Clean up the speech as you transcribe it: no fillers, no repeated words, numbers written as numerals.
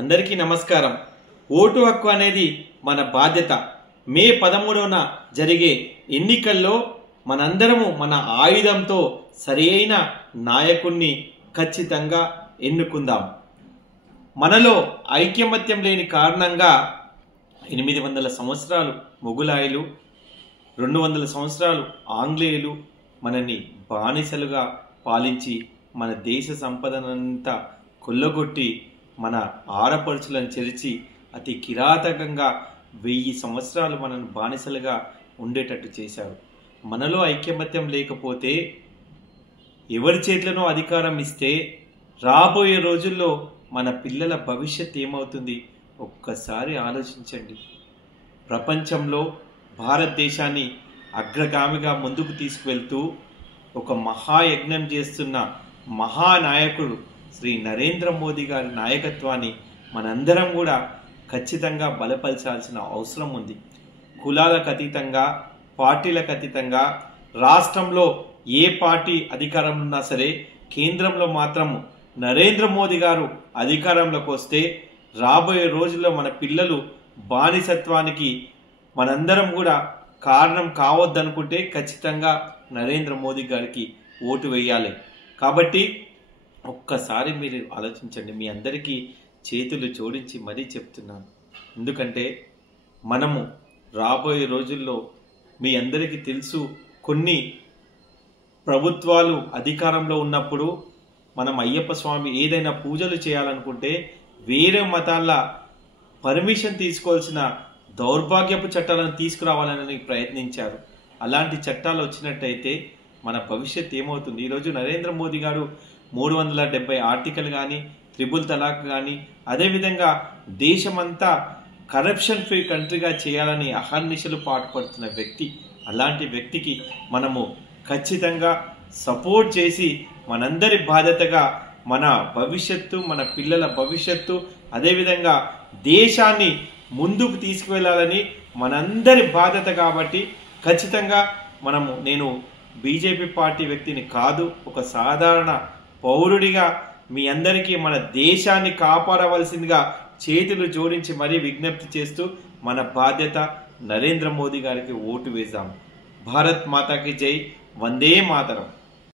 అందరికీ నమస్కారం. ఓటు హక్కు అనేది మన బాధ్యత. మే 13న జరిగే ఎన్నికల్లో మనందరము మన ఆయుధంతో సరైన నాయకుణ్ణి ఖచ్చితంగా ఎన్నుకుందాం. మనలో ఐక్యమత్యం లేని కారణంగా 800 సంవత్సరాలు మొఘలాయులు, 200 సంవత్సరాలు ఆంగ్లేయులు మనని బానిసలుగా పాలించి మన దేశ సంపదనంతా కొల్లగొట్టి మన ఆడపడుచులను చెరిచి అతి కిరాతకంగా 1000 సంవత్సరాలు మనను బానిసలుగా ఉండేటట్టు చేశారు. మనలో ఐక్యమత్యం లేకపోతే ఎవరి చేతిలోనో అధికారం ఇస్తే రాబోయే రోజుల్లో మన పిల్లల భవిష్యత్ ఏమవుతుంది ఒక్కసారి ఆలోచించండి. ప్రపంచంలో భారతదేశాన్ని అగ్రగామిగా ముందుకు తీసుకువెళ్తూ ఒక మహాయజ్ఞం చేస్తున్న మహానాయకుడు శ్రీ నరేంద్ర మోదీ గారి నాయకత్వాన్ని మనందరం కూడా ఖచ్చితంగా బలపరచాల్సిన అవసరం ఉంది. కులాలకు అతీతంగా, పార్టీలకు అతీతంగా రాష్ట్రంలో ఏ పార్టీ అధికారంలో ఉన్నా సరే కేంద్రంలో మాత్రం నరేంద్ర మోదీ గారు అధికారంలోకి వస్తే రాబోయే రోజుల్లో మన పిల్లలు బానిసత్వానికి మనందరం కూడా కారణం కావద్దనుకుంటే ఖచ్చితంగా నరేంద్ర మోదీ గారికి ఓటు వేయాలి. కాబట్టి ఒక్కసారి మీరు ఆలోచించండి. మీ అందరికీ చేతులు జోడించి మరీ చెప్తున్నాను. ఎందుకంటే మనము రాబోయే రోజుల్లో మీ అందరికీ తెలుసు, కొన్ని ప్రభుత్వాలు అధికారంలో ఉన్నప్పుడు మనం అయ్యప్ప స్వామి ఏదైనా పూజలు చేయాలనుకుంటే వేరే మతాల పర్మిషన్ తీసుకోవాల్సిన దౌర్భాగ్యపు చట్టాలను తీసుకురావాలని ప్రయత్నించారు. అలాంటి చట్టాలు వచ్చినట్టయితే మన భవిష్యత్ ఏమవుతుంది? ఈరోజు నరేంద్ర మోదీ గారు 370 ఆర్టికల్ కానీ, త్రిబుల్ తలాక్ కానీ, అదేవిధంగా దేశమంతా కరప్షన్ ఫ్రీ కంట్రీగా చేయాలని అహర్నిశలు పాటుపడుతున్న వ్యక్తి. అలాంటి వ్యక్తికి మనము ఖచ్చితంగా సపోర్ట్ చేసి మనందరి బాధ్యతగా మన భవిష్యత్తు, మన పిల్లల భవిష్యత్తు, అదేవిధంగా దేశాన్ని ముందుకు తీసుకువెళ్ళాలని మనందరి బాధ్యత. కాబట్టి ఖచ్చితంగా నేను బీజేపీ పార్టీ వ్యక్తిని కాదు, ఒక సాధారణ పౌరుడిగా మీ అందరికీ మన దేశాన్ని కాపాడవలసిందిగా చేతులు జోడించి మరీ విజ్ఞప్తి చేస్తూ మన బాధ్యత నరేంద్ర మోదీ గారికి ఓటు వేద్దాం. భారత్ మాతాకి జై. వందే మాతరం.